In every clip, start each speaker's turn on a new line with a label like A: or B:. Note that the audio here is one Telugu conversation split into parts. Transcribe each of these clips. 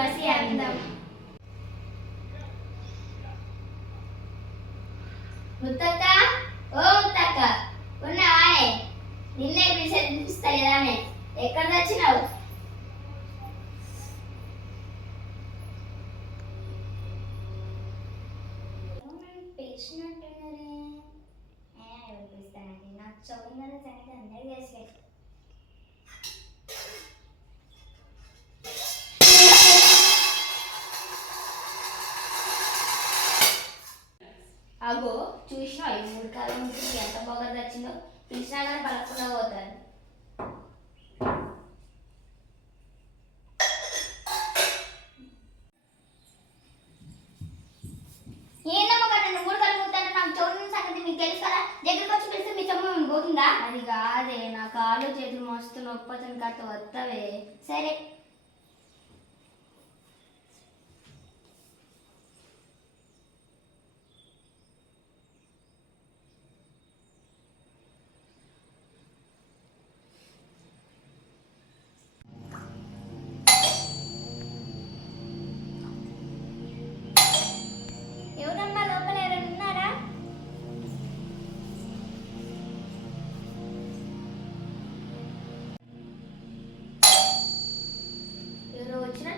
A: అందం ముత్తక్క ఓ ముత్తక్క ఉన్నావానే నిన్నే పిలిచే పిలిపిస్తా కదానే ఎక్కడ వచ్చినావు పిలిచినట్టు చూసినా ఈ మూడు కాలం ఉంటుంది ఎంత బాగా తెచ్చిందో పిలిచినా కానీ పలకుండా కాలం పోతుందా? అది కాదే నా కాళ్ళు చేతులు మస్తు నొప్పతని కథ వస్తావే సరే.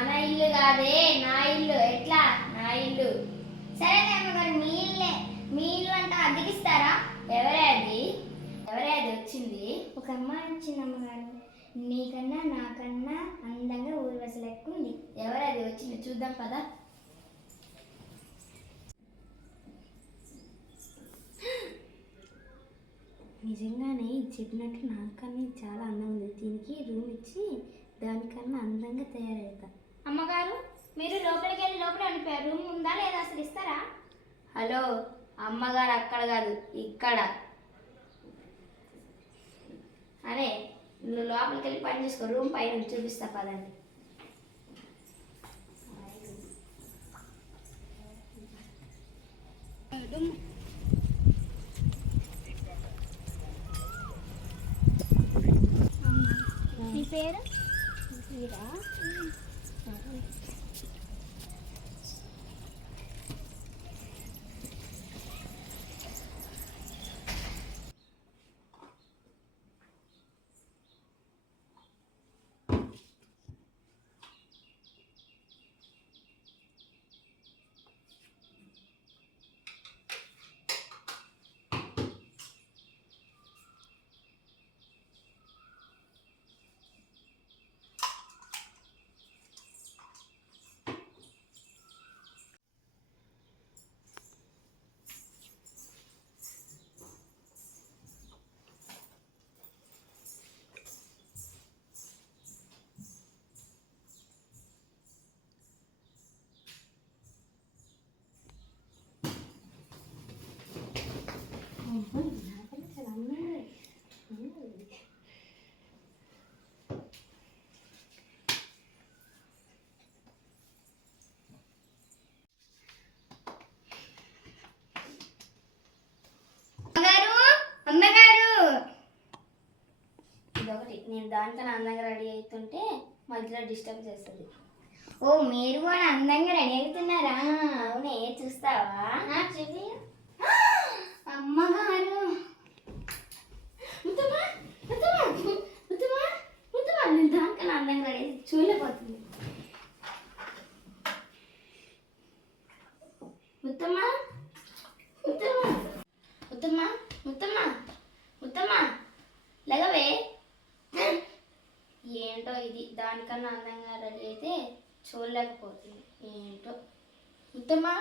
A: మన ఇల్లు కాదే నా ఇల్లు. ఎట్లా? నా ఇల్లు. సరే అమ్మగారు మీ ఇల్లే మీ ఇల్లు అంటే అద్దెకిస్తారా? ఎవరే అది? ఎవరే అది వచ్చింది? ఒక అమ్మాయి వచ్చింది అమ్మగారు. నీకన్నా నాకన్నా అందంగా ఊర్వశలు ఎక్కువ ఉంది. ఎవరే అది వచ్చింది? చూద్దాం పదా.
B: నిజంగానే చెప్పినట్టు నాకన్నా చాలా అందంగా ఉంది. దీనికి రూమ్ ఇచ్చి దానికన్నా అందంగా తయారవుతా.
A: అమ్మగారు మీరు లోపలికి వెళ్ళి లోపల ఉండిపోయారు రూమ్ ఉందా లేదా అసలు ఇస్తారా?
B: హలో అమ్మగారు అక్కడ కాదు ఇక్కడ.
A: అరే నువ్వు లోపలికి వెళ్ళి పని చేసుకో రూమ్ పైన చూపిస్తా పదండి. మీ పేరు?
B: Exactly. నేను దానికన్నా అందంగా రెడీ అవుతుంటే మధ్యలో డిస్టర్బ్ చేస్తుంది.
A: ఓ మీరు కూడా అందంగా రెడీ అవుతున్నారా?
B: అవునే చూస్తావా?
A: చూపి అమ్మగారు. నేను దానికన్నా అందంగా రెడీ చూడలేకపోతుంది ముత్తమ్మా ముత్తమ్మా ముత్తమ్మా ముత్తమ్మా లగవే
B: ఏంటో ఇది దానికన్నా అందంగా రెడీ అయితే చూడలేకపోతుంది. ఏంటో.
A: ఉత్తమా